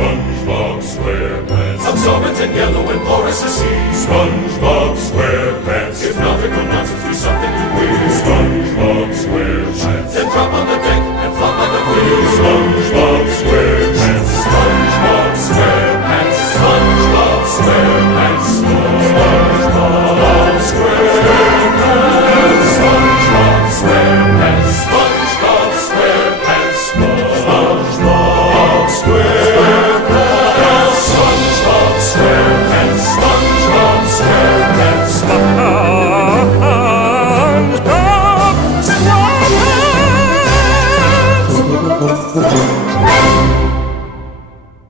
SpongeBob SquarePants. Absorbent and yellow and porous as sea. SpongeBob SquarePants. If nautical nonsense be something you wish, SpongeBob SquarePants. then drop on the deck and flop on the field. SpongeBob SquarePants. SpongeBob